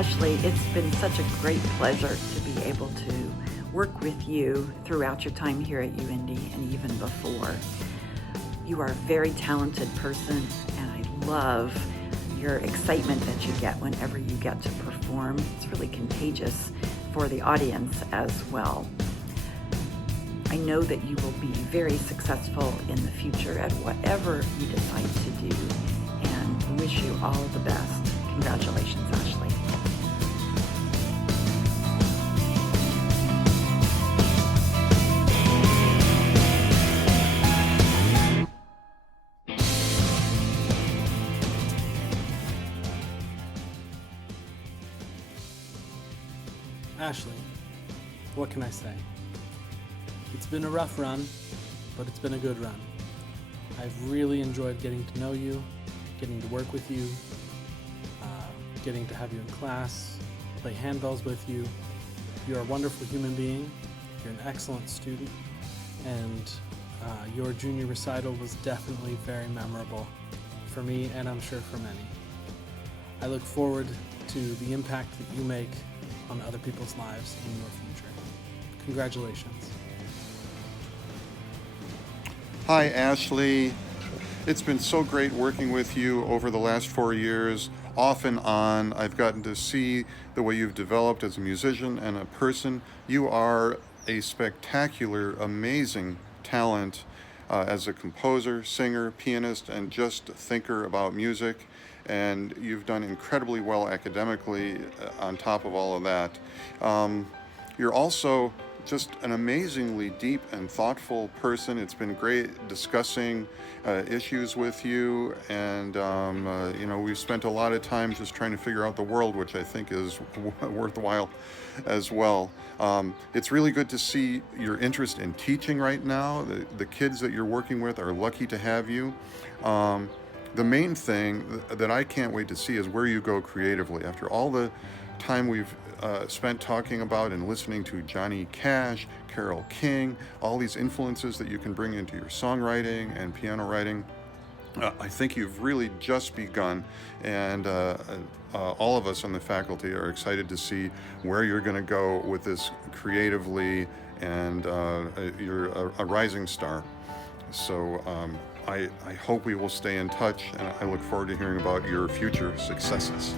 Ashley, it's been such a great pleasure to be able to work with you throughout your time here at UIndy and even before. You are a very talented person, and I love your excitement that you get whenever you get to perform. It's really contagious for the audience as well. I know that you will be very successful in the future at whatever you decide to do, and wish you all the best. Congratulations, Ashley. Ashley, what can I say? It's been a rough run, but it's been a good run. I've really enjoyed getting to know you, getting to work with you, getting to have you in class, play handbells with you. You're a wonderful human being, you're an excellent student, and your junior recital was definitely very memorable for me, and I'm sure for many. I look forward to the impact that you make on other people's lives in your future. Congratulations. Hi, Ashley. It's been so great working with you over the last 4 years. Off and on, I've gotten to see the way you've developed as a musician and a person. You are a spectacular, amazing talent as a composer, singer, pianist, and just thinker about music. And you've done incredibly well academically on top of all of that. You're also just an amazingly deep and thoughtful person. It's been great discussing issues with you, and we've spent a lot of time just trying to figure out the world, which I think is worthwhile as well. It's really good to see your interest in teaching right now. The kids that you're working with are lucky to have you. The main thing that I can't wait to see is where you go creatively. After all the time we've spent talking about and listening to Johnny Cash, Carole King, all these influences that you can bring into your songwriting and piano writing, I think you've really just begun, and all of us on the faculty are excited to see where you're going to go with this creatively, and you're a rising star. So I hope we will stay in touch, and I look forward to hearing about your future successes.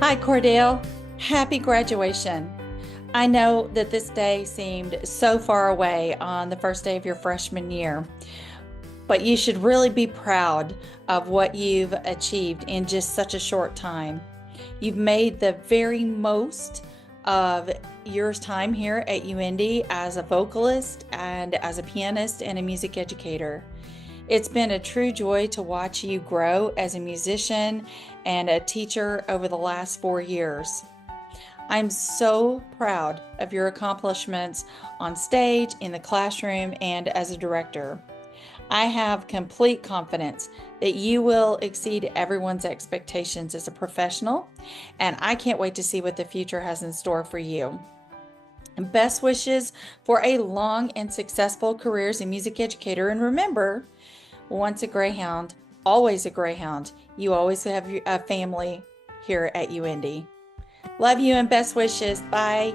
Hi, Cordell. Happy graduation. I know that this day seemed so far away on the first day of your freshman year, but you should really be proud of what you've achieved in just such a short time. You've made the very most of your time here at UIndy as a vocalist and as a pianist and a music educator. It's been a true joy to watch you grow as a musician and a teacher over the last 4 years. I'm so proud of your accomplishments on stage, in the classroom, and as a director. I have complete confidence that you will exceed everyone's expectations as a professional, and I can't wait to see what the future has in store for you. And best wishes for a long and successful career as a music educator, and remember, once a Greyhound, always a Greyhound. You always have a family here at UIndy. Love you and best wishes. Bye.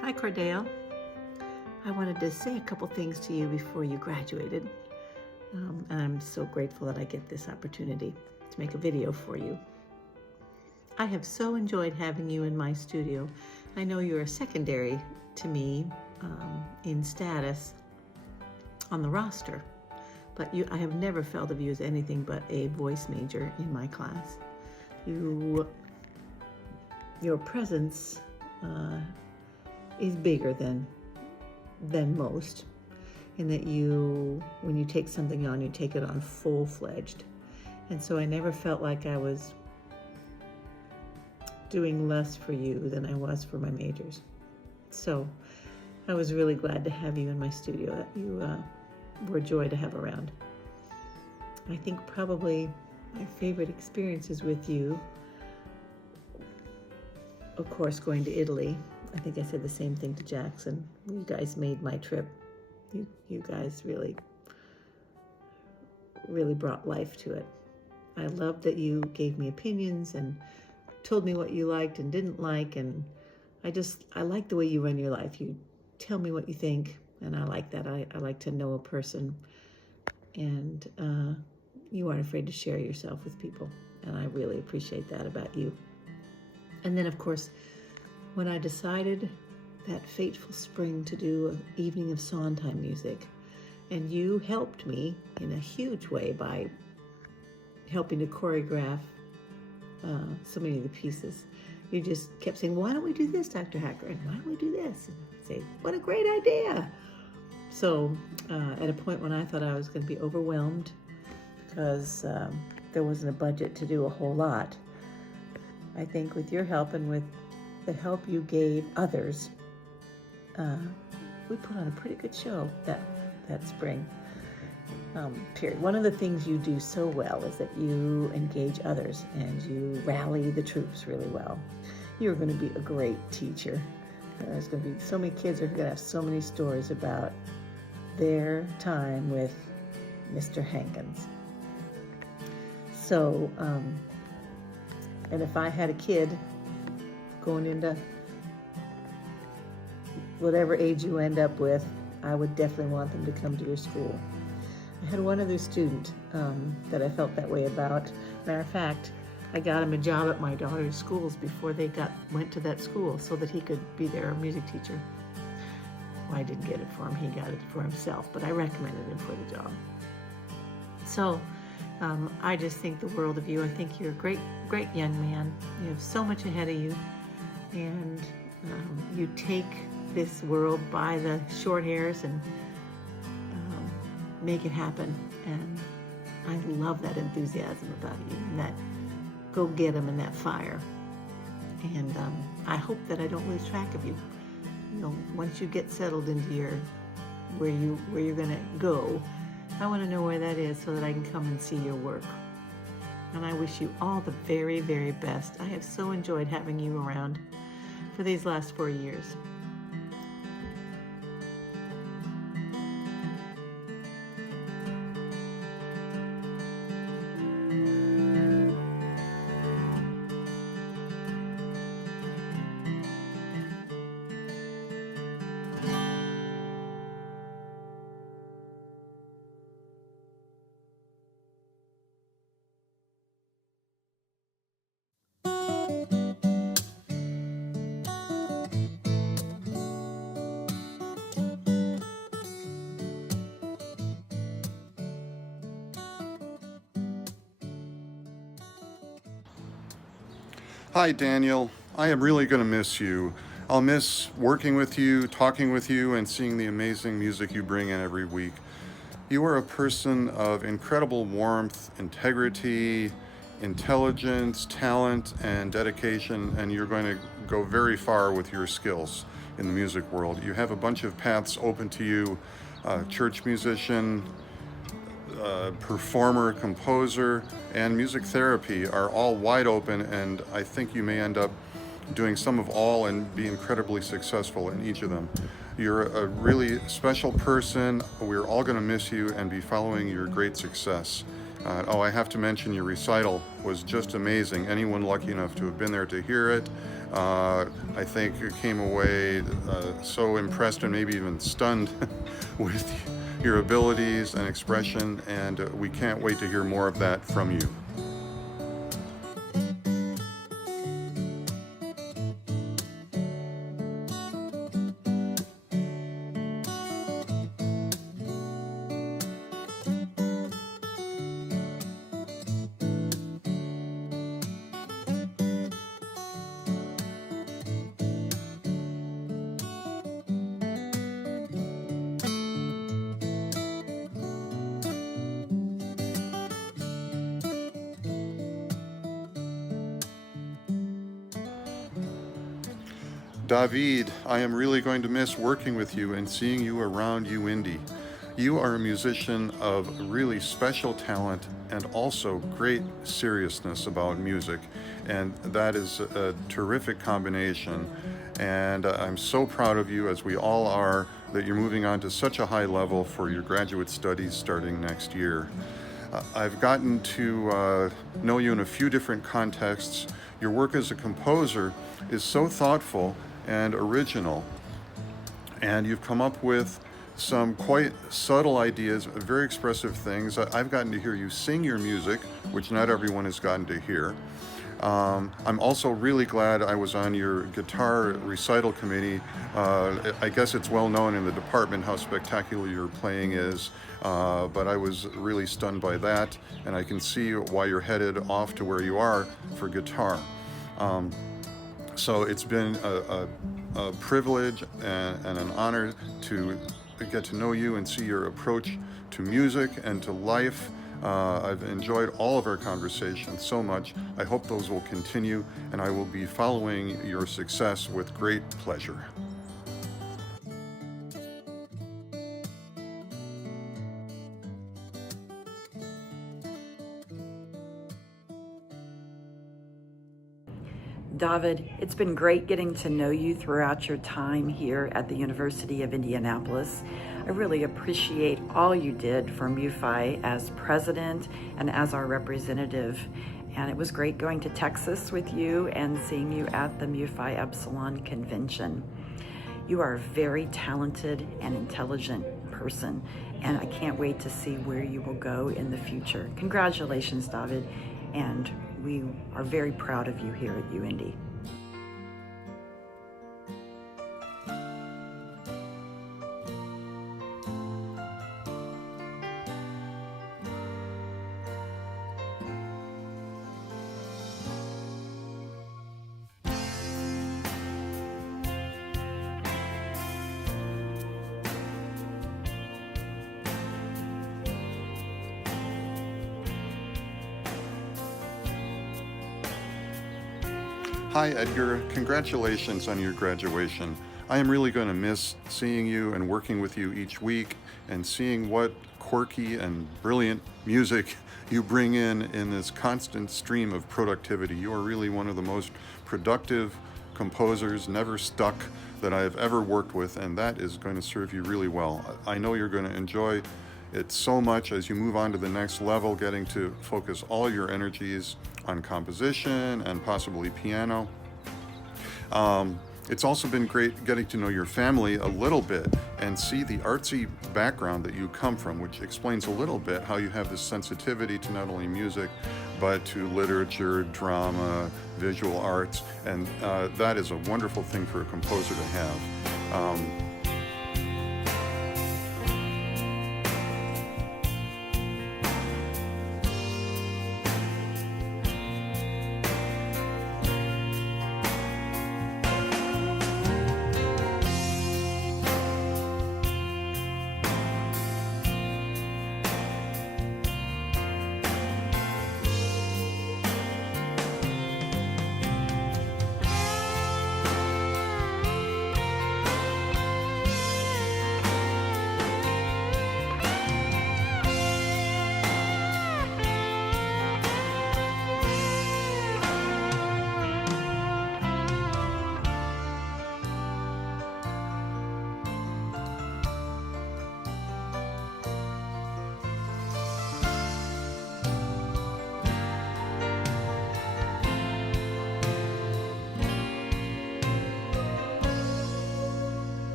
Hi, Cordell. I wanted to say a couple things to you before you graduated. And I'm so grateful that I get this opportunity to make a video for you. I have so enjoyed having you in my studio. I know you're secondary to me in status on the roster, but I have never felt of you as anything but a voice major in my class. Your presence is bigger than most. in that you, when you take something on, you take it on full-fledged. And so I never felt like I was doing less for you than I was for my majors. So I was really glad to have you in my studio. You were a joy to have around. I think probably my favorite experiences with you, of course, going to Italy. I think I said the same thing to Jackson. You guys made my trip. You guys really brought life to it. I loved that you gave me opinions and told me what you liked and didn't like, and I like the way you run your life. You tell me what you think, and I like that. I like to know a person, and you aren't afraid to share yourself with people, and I really appreciate that about you. And then, of course, when I decided that fateful spring to do an evening of Sondheim music, and you helped me in a huge way by helping to choreograph so many of the pieces. You just kept saying, why don't we do this, Dr. Hacker? And why don't we do this? And I'd say, what a great idea. So at a point when I thought I was going to be overwhelmed because there wasn't a budget to do a whole lot, I think with your help and with the help you gave others, we put on a pretty good show that spring. Period. One of the things you do so well is that you engage others and you rally the troops really well. You're going to be a great teacher. There's going to be so many kids are going to have so many stories about their time with Mr. Hankins. So, and if I had a kid going into whatever age you end up with, I would definitely want them to come to your school. I had one other student that I felt that way about. Matter of fact, I got him a job at my daughter's schools before they went to that school so that he could be their music teacher. Well, I didn't get it for him, he got it for himself, but I recommended him for the job. So I just think the world of you. I think you're a great, great young man. You have so much ahead of you, and you take this world by the short hairs and make it happen. And I love that enthusiasm about you and that go get 'em and that fire. And I hope that I don't lose track of you. You know, once you get settled into where you're gonna go, I want to know where that is so that I can come and see your work. And I wish you all the very, very best. I have so enjoyed having you around for these last 4 years. Hi, Daniel. I am really going to miss you. I'll miss working with you, talking with you, and seeing the amazing music you bring in every week. You are a person of incredible warmth, integrity, intelligence, talent, and dedication, and you're going to go very far with your skills in the music world. You have a bunch of paths open to you, church musician, performer, composer, and music therapy are all wide open, and I think you may end up doing some of all and be incredibly successful in each of them. You're a really special person. We're all going to miss you and be following your great success. I have to mention your recital was just amazing. Anyone lucky enough to have been there to hear it, I think came away so impressed and maybe even stunned with your abilities and expression, and we can't wait to hear more of that from you. David, I am really going to miss working with you and seeing you around UIndy. You are a musician of really special talent and also great seriousness about music, and that is a terrific combination. And I'm so proud of you, as we all are, that you're moving on to such a high level for your graduate studies starting next year. I've gotten to know you in a few different contexts. Your work as a composer is so thoughtful and original, and you've come up with some quite subtle ideas, very expressive things. I've gotten to hear you sing your music, which not everyone has gotten to hear. I'm also really glad I was on your guitar recital committee. I guess it's well known in the department how spectacular your playing is, but I was really stunned by that, and I can see why you're headed off to where you are for guitar. So it's been a privilege and an honor to get to know you and see your approach to music and to life. I've enjoyed all of our conversations so much. I hope those will continue, and I will be following your success with great pleasure. David, it's been great getting to know you throughout your time here at the University of Indianapolis. I really appreciate all you did for MUFI as president and as our representative. And it was great going to Texas with you and seeing you at the MUFI Epsilon convention. You are a very talented and intelligent person, and I can't wait to see where you will go in the future. Congratulations, David, and we are very proud of you here at UIndy. Hi, Edgar. Congratulations on your graduation. I am really going to miss seeing you and working with you each week and seeing what quirky and brilliant music you bring in this constant stream of productivity. You are really one of the most productive composers, never stuck, that I have ever worked with, and that is going to serve you really well. I know you're going to enjoy it so much as you move on to the next level, getting to focus all your energies on composition and possibly piano. It's also been great getting to know your family a little bit and see the artsy background that you come from, which explains a little bit how you have this sensitivity to not only music, but to literature, drama, visual arts, and that is a wonderful thing for a composer to have.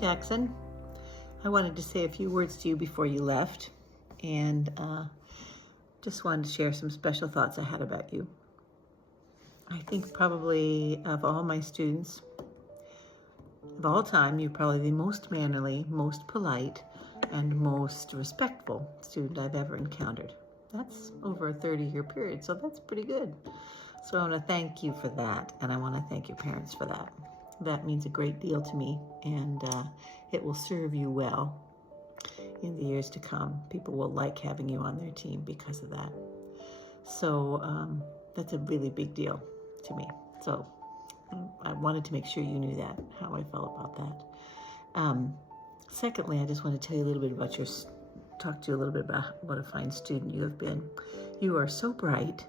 Jackson. I wanted to say a few words to you before you left, and just wanted to share some special thoughts I had about you. I think probably of all my students, of all time, you're probably the most mannerly, most polite, and most respectful student I've ever encountered. That's over a 30-year period, so that's pretty good. So I want to thank you for that, and I want to thank your parents for that. That means a great deal to me, and it will serve you well in the years to come. People will like having you on their team because of that. So that's a really big deal to me. So I wanted to make sure you knew that, how I felt about that. Secondly, I just want to tell you a little bit about talk to you a little bit about what a fine student you have been. You are so bright.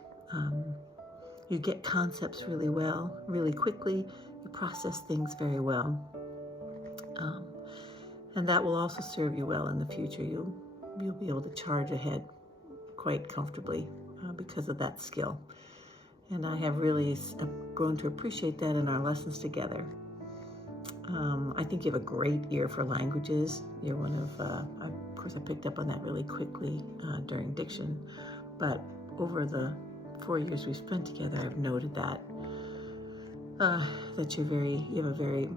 You get concepts really well, really quickly. You process things very well. And that will also serve you well in the future. You'll be able to charge ahead quite comfortably because of that skill. And I have really grown to appreciate that in our lessons together. I think you have a great ear for languages. You're one of course, I picked up on that really quickly during diction, but over the 4 years we've spent together, I've noted that you have a very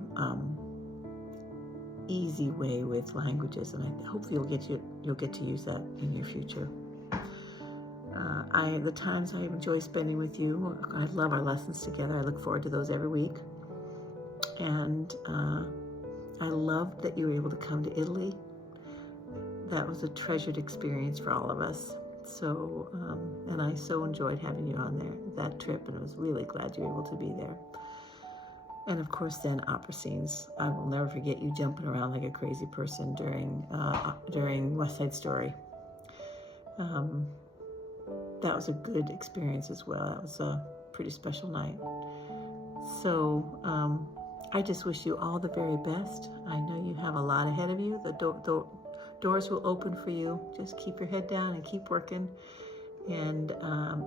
easy way with languages, and hopefully you'll get to use that in your future. The times I enjoy spending with you, I love our lessons together. I look forward to those every week. And I loved that you were able to come to Italy. That was a treasured experience for all of us. So, and I so enjoyed having you on that trip, and I was really glad you were able to be there. And of course, then opera scenes. I will never forget you jumping around like a crazy person during West Side Story. That was a good experience as well. That was a pretty special night. So I just wish you all the very best. I know you have a lot ahead of you. The doors will open for you. Just keep your head down and keep working, and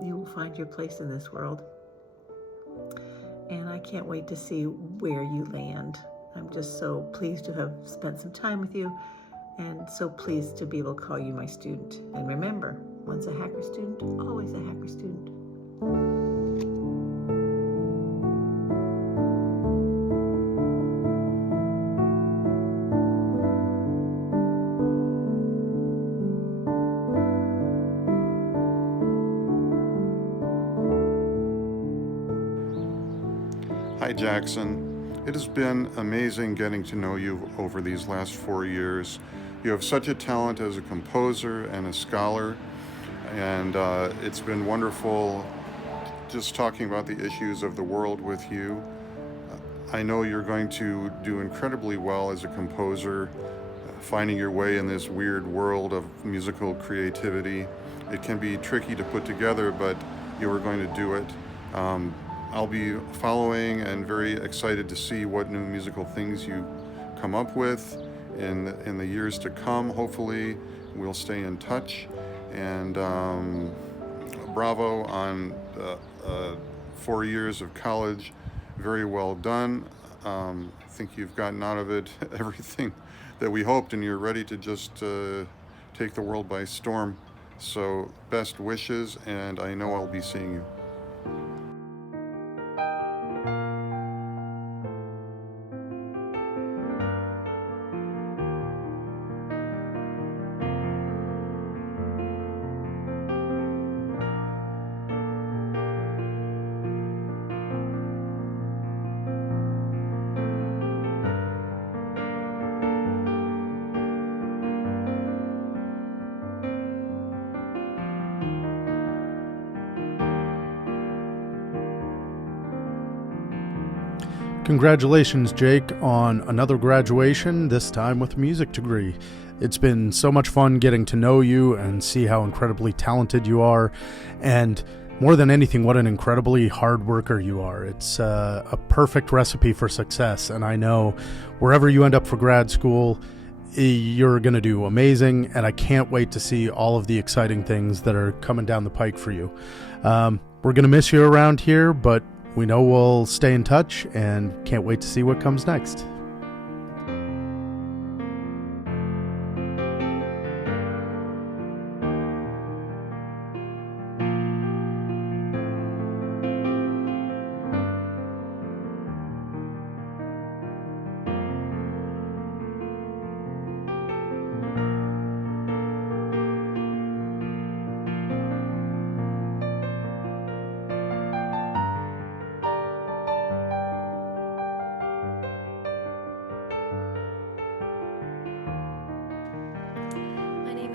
you will find your place in this world. And I can't wait to see where you land. I'm just so pleased to have spent some time with you, and so pleased to be able to call you my student. And remember, once a hacker student, always a hacker student. Hi, Jackson. It has been amazing getting to know you over these last 4 years. You have such a talent as a composer and a scholar, and it's been wonderful just talking about the issues of the world with you. I know you're going to do incredibly well as a composer, finding your way in this weird world of musical creativity. It can be tricky to put together, but you are going to do it. I'll be following and very excited to see what new musical things you come up with in the years to come. Hopefully we'll stay in touch, and bravo on 4 years of college. Very well done. I think you've gotten out of it everything that we hoped, and you're ready to just take the world by storm. So best wishes, and I know I'll be seeing you. Congratulations, Jake, on another graduation, this time with a music degree. It's been so much fun getting to know you and see how incredibly talented you are, and more than anything, what an incredibly hard worker you are. It's a perfect recipe for success, and I know wherever you end up for grad school, you're going to do amazing, and I can't wait to see all of the exciting things that are coming down the pike for you. We're going to miss you around here, but we know we'll stay in touch and can't wait to see what comes next.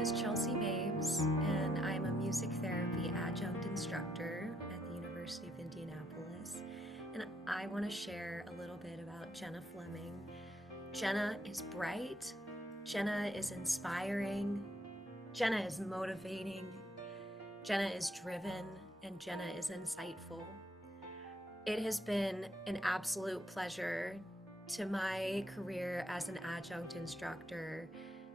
is Chelsea Babes, and I'm a music therapy adjunct instructor at the University of Indianapolis. And I want to share a little bit about Jenna Fleming. Jenna is bright, Jenna is inspiring, Jenna is motivating, Jenna is driven, and Jenna is insightful. It has been an absolute pleasure to my career as an adjunct instructor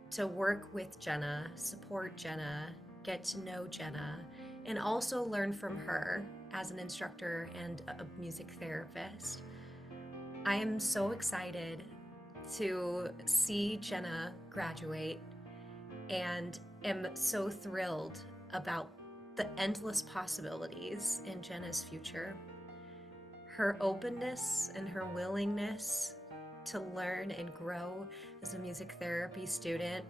to work with Jenna, support Jenna, get to know Jenna, and also learn from her as an instructor and a music therapist. I am so excited to see Jenna graduate and am so thrilled about the endless possibilities in Jenna's future. Her openness and her willingness to learn and grow as a music therapy student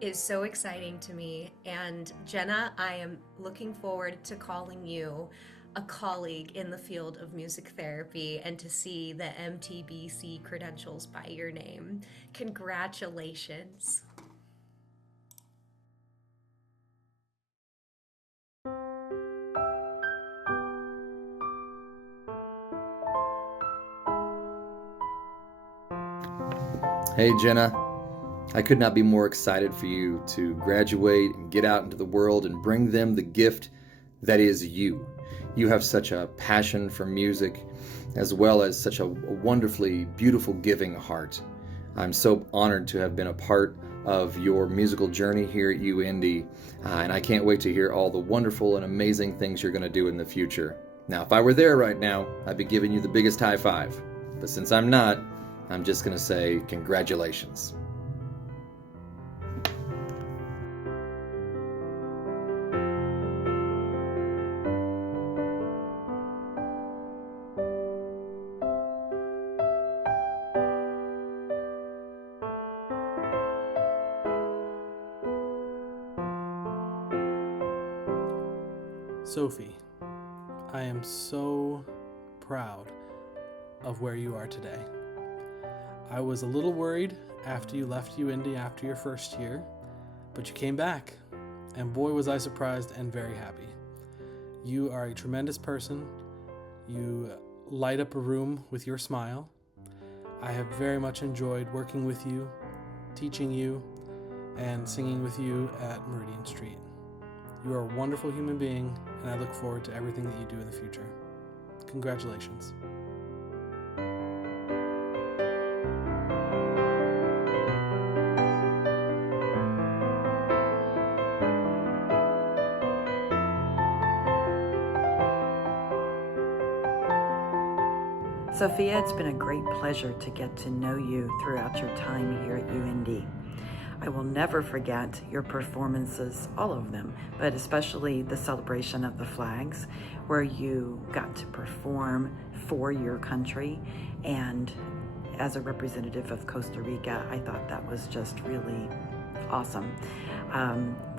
is so exciting to me. And Jenna, I am looking forward to calling you a colleague in the field of music therapy and to see the MTBC credentials by your name. Congratulations. Hey Jenna, I could not be more excited for you to graduate and get out into the world and bring them the gift that is you. You have such a passion for music as well as such a wonderfully beautiful giving heart. I'm so honored to have been a part of your musical journey here at UIndy, and I can't wait to hear all the wonderful and amazing things you're going to do in the future. Now, if I were there right now, I'd be giving you the biggest high five, but since I'm not, I'm just going to say congratulations. Sophie, I am so proud of where you are today. I was a little worried after you left UIndy after your first year, but you came back, and boy was I surprised and very happy. You are a tremendous person. You light up a room with your smile. I have very much enjoyed working with you, teaching you, and singing with you at Meridian Street. You are a wonderful human being, and I look forward to everything that you do in the future. Congratulations. Sophia, it's been a great pleasure to get to know you throughout your time here at UIndy. I will never forget your performances, all of them, but especially the celebration of the flags, where you got to perform for your country. And as a representative of Costa Rica, I thought that was just really awesome.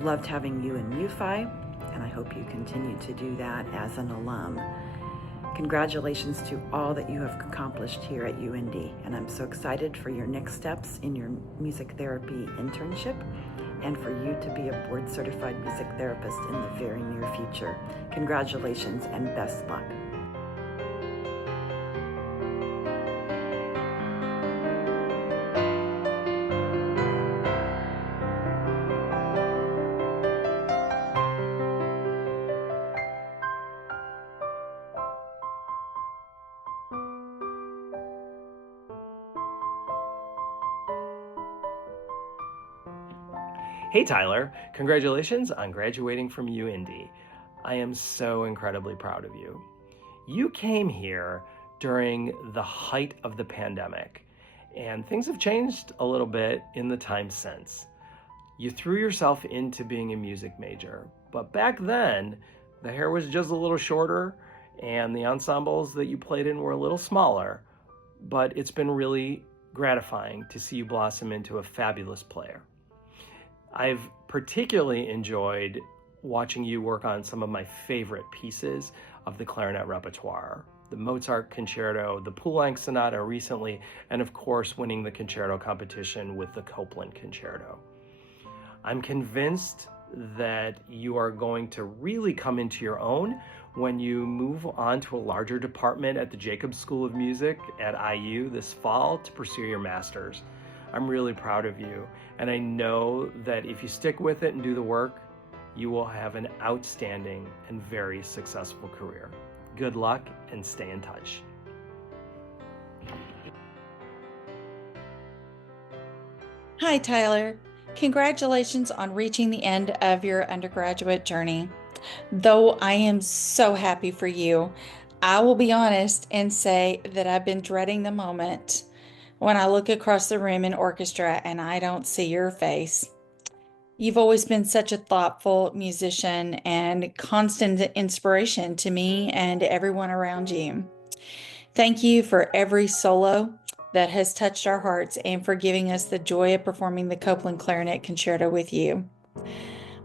Loved having you in MUFI, and I hope you continue to do that as an alum. Congratulations to all that you have accomplished here at UIndy, and I'm so excited for your next steps in your music therapy internship and for you to be a board certified music therapist in the very near future. Congratulations and best luck. Hey Tyler, congratulations on graduating from UIndy. I am so incredibly proud of you. You came here during the height of the pandemic, and things have changed a little bit in the time since. You threw yourself into being a music major, but back then, the hair was just a little shorter and the ensembles that you played in were a little smaller, but it's been really gratifying to see you blossom into a fabulous player. I've particularly enjoyed watching you work on some of my favorite pieces of the clarinet repertoire, the Mozart Concerto, the Poulenc Sonata recently, and of course winning the concerto competition with the Copland Concerto. I'm convinced that you are going to really come into your own when you move on to a larger department at the Jacobs School of Music at IU this fall to pursue your master's. I'm really proud of you, and I know that if you stick with it and do the work, you will have an outstanding and very successful career. Good luck and stay in touch. Hi, Tyler. Congratulations on reaching the end of your undergraduate journey. Though I am so happy for you, I will be honest and say that I've been dreading the moment when I look across the room in orchestra and I don't see your face. You've always been such a thoughtful musician and constant inspiration to me and everyone around you. Thank you for every solo that has touched our hearts and for giving us the joy of performing the Copeland Clarinet Concerto with you.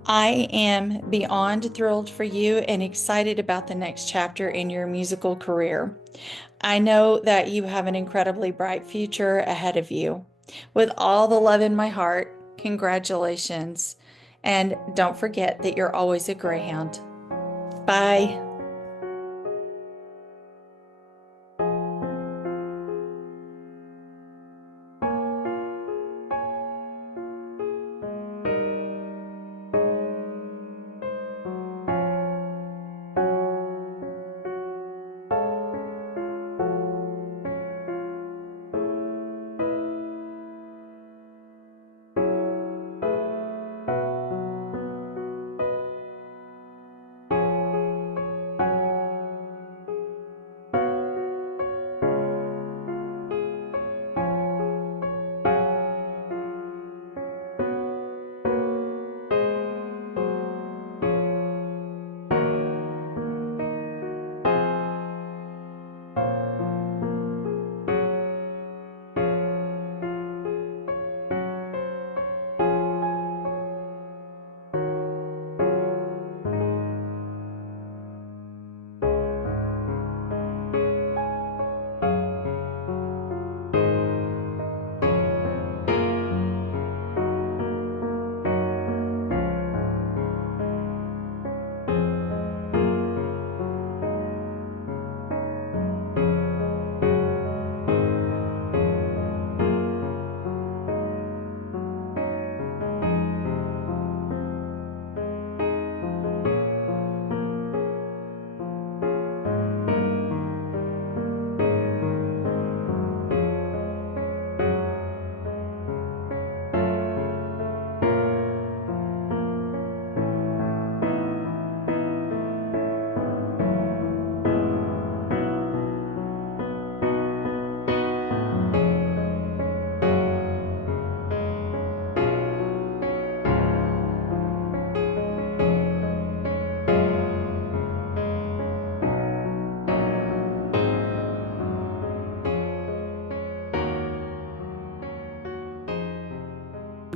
I am beyond thrilled for you and excited about the next chapter in your musical career. I know that you have an incredibly bright future ahead of you. With all the love in my heart, congratulations. And don't forget that you're always a Greyhound. Bye.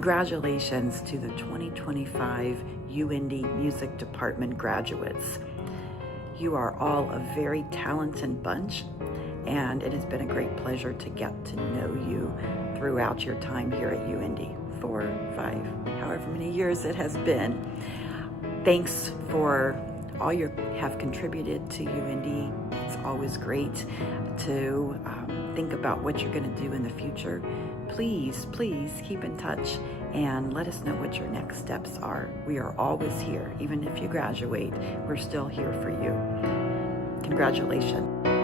Congratulations to the 2025 UIndy Music Department graduates. You are all a very talented bunch, and it has been a great pleasure to get to know you throughout your time here at UIndy, 4, 5, however many years it has been. Thanks for all you have contributed to UIndy. It's always great to think about what you're going to do in the future. Please keep in touch and let us know what your next steps are. We are always here. Even if you graduate, we're still here for you. Congratulations.